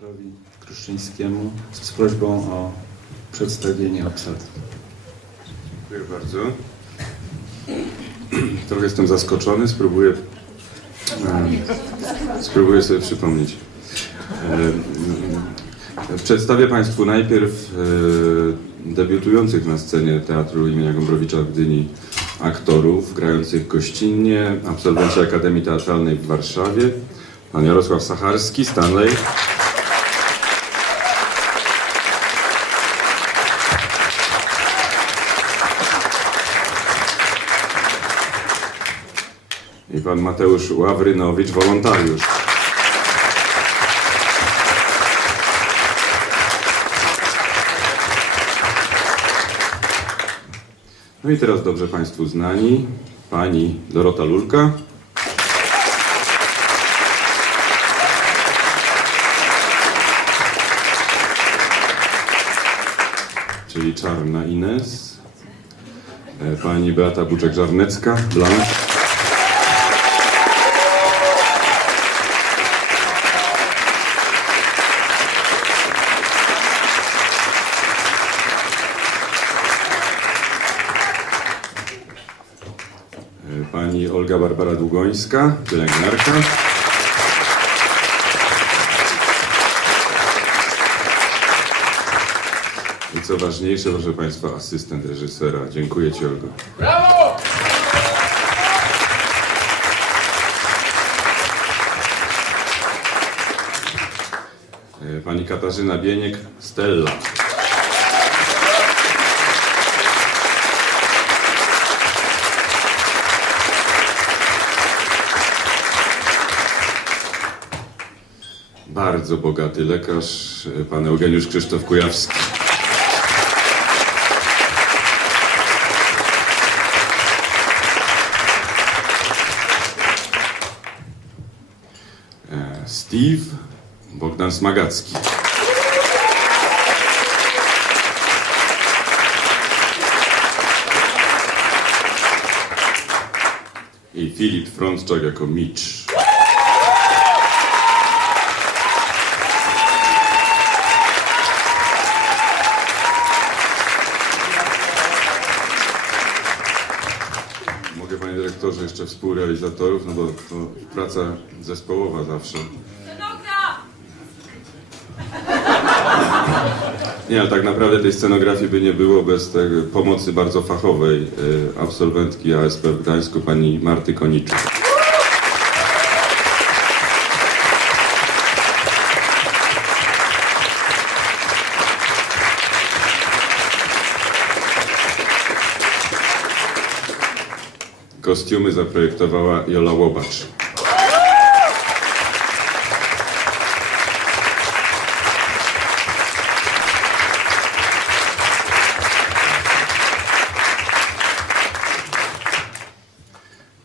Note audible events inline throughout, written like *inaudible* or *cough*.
Piotrowi Kruszyńskiemu z prośbą o przedstawienie obsady. Dziękuję bardzo. Trochę jestem zaskoczony, spróbuję, spróbuję sobie przypomnieć. Przedstawię Państwu najpierw e, debiutujących na scenie Teatru imienia Gombrowicza w Gdyni aktorów, grających gościnnie, absolwenci Akademii Teatralnej w Warszawie, pan Jarosław Sacharski, Stanley, pan Mateusz Ławrynowicz, wolontariusz. No i teraz dobrze Państwu znani, pani Dorota Lulka, czyli Czarna Ines, e, pani Beata Buczek-Żarnecka, Blanche, Pani Olga Barbara Długońska, pielęgniarka. I co ważniejsze, proszę Państwa, asystent reżysera. Dziękuję Ci, Olgo. E, Pani Katarzyna Bieniek, Stella. Bardzo bogaty lekarz, pan Eugeniusz Krzysztof Kujawski. E, Steve Bogdan Smagacki. I Filip Frączak jako. Mogę panie dyrektorze jeszcze współrealizatorów, no bo to praca zespołowa zawsze. *laughs* Nie, ale tak naprawdę tej scenografii by nie było bez tej pomocy bardzo fachowej y, absolwentki ASP w Gdańsku, pani Marty Koniczuk. Kostiumy zaprojektowała Jola Łobacz.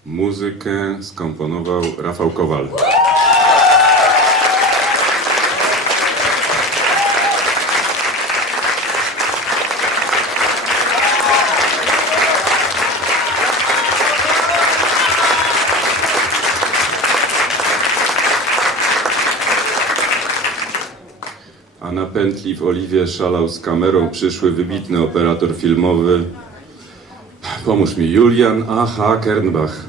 Muzykę skomponował Rafał Kowal. Pętli w Oliwie szalał z kamerą przyszły wybitny operator filmowy. Pomóż mi, Julian A.H. Kernbach.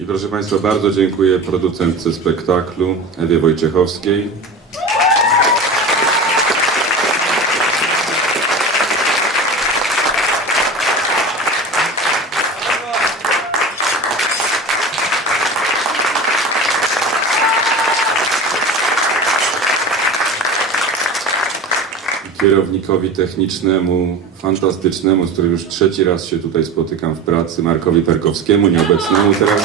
I proszę Państwa, bardzo dziękuję producentce spektaklu Ewie Wojciechowskiej. Kierownikowi technicznemu, fantastycznemu, z którym już trzeci raz się tutaj spotykam w pracy, Markowi Perkowskiemu, nieobecnemu teraz.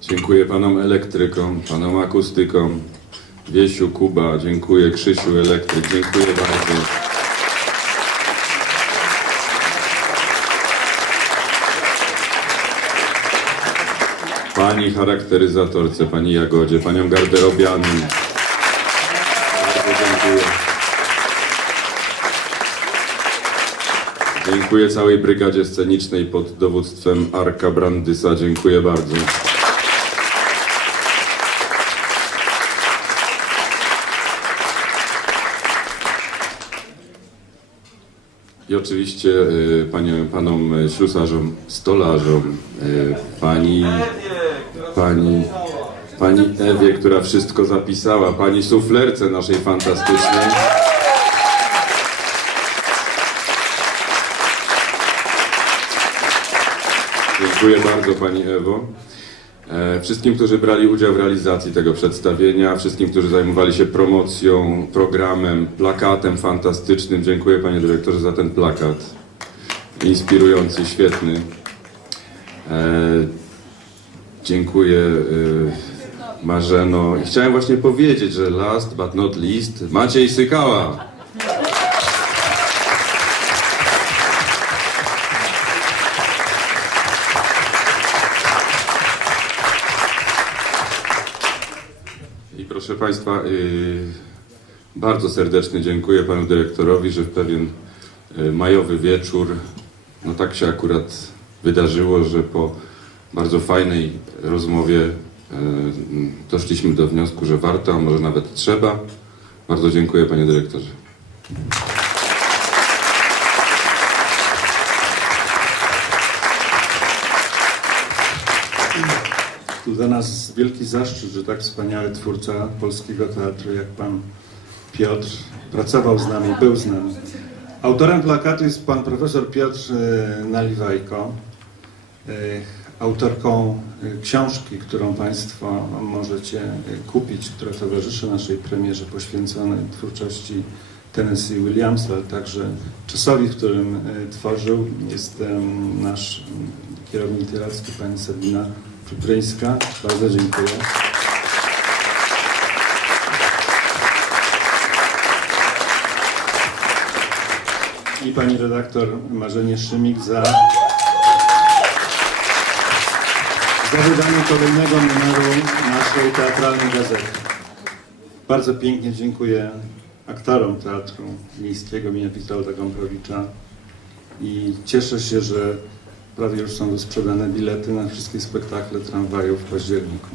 Dziękuję panom elektrykom, panom akustykom, Wiesiu, Kuba, dziękuję, Krzysiu, elektryk, dziękuję bardzo. Pani charakteryzatorce, pani Jagodzie, paniom garderobianom. Bardzo dziękuję. Dziękuję całej brygadzie scenicznej pod dowództwem Arka Brandysa. Dziękuję bardzo. I oczywiście y, panie, panom y, ślusarzom, stolarzom, y, pani, pani, pani Ewie, która wszystko zapisała, pani suflerce naszej fantastycznej. Dziękuję bardzo Pani Ewo. E, Wszystkim, którzy brali udział w realizacji tego przedstawienia, wszystkim, którzy zajmowali się promocją, programem, plakatem fantastycznym. Dziękuję Panie Dyrektorze za ten plakat. Inspirujący, świetny. E, Dziękuję e, Marzeno. I chciałem właśnie powiedzieć, że last but not least Maciej Sykała. I proszę Państwa, yy, bardzo serdecznie dziękuję Panu Dyrektorowi, że w pewien yy, majowy wieczór, no tak się akurat wydarzyło, że po bardzo fajnej rozmowie yy, doszliśmy do wniosku, że warto, a może nawet trzeba. Bardzo dziękuję Panie Dyrektorze. Dla nas wielki zaszczyt, że tak wspaniały twórca polskiego teatru jak pan Piotr pracował z nami, był z nami. Autorem plakatu jest pan profesor Piotr e, Naliwajko, e, autorką e, książki, którą państwo możecie kupić, która towarzyszy naszej premierze poświęconej twórczości Tennessee Williamsa, ale także czasowi, w którym tworzył. Jest nasz em, kierownik literacki, pani Sabina Czupryńska. Bardzo dziękuję. I pani redaktor Marzenie Szymik za, za wydanie kolejnego numeru naszej teatralnej gazety. Bardzo pięknie dziękuję aktorom Teatru Miejskiego imienia Witolda Gombrowicza i cieszę się, że prawie już są wysprzedane bilety na wszystkie spektakle tramwaju w październiku.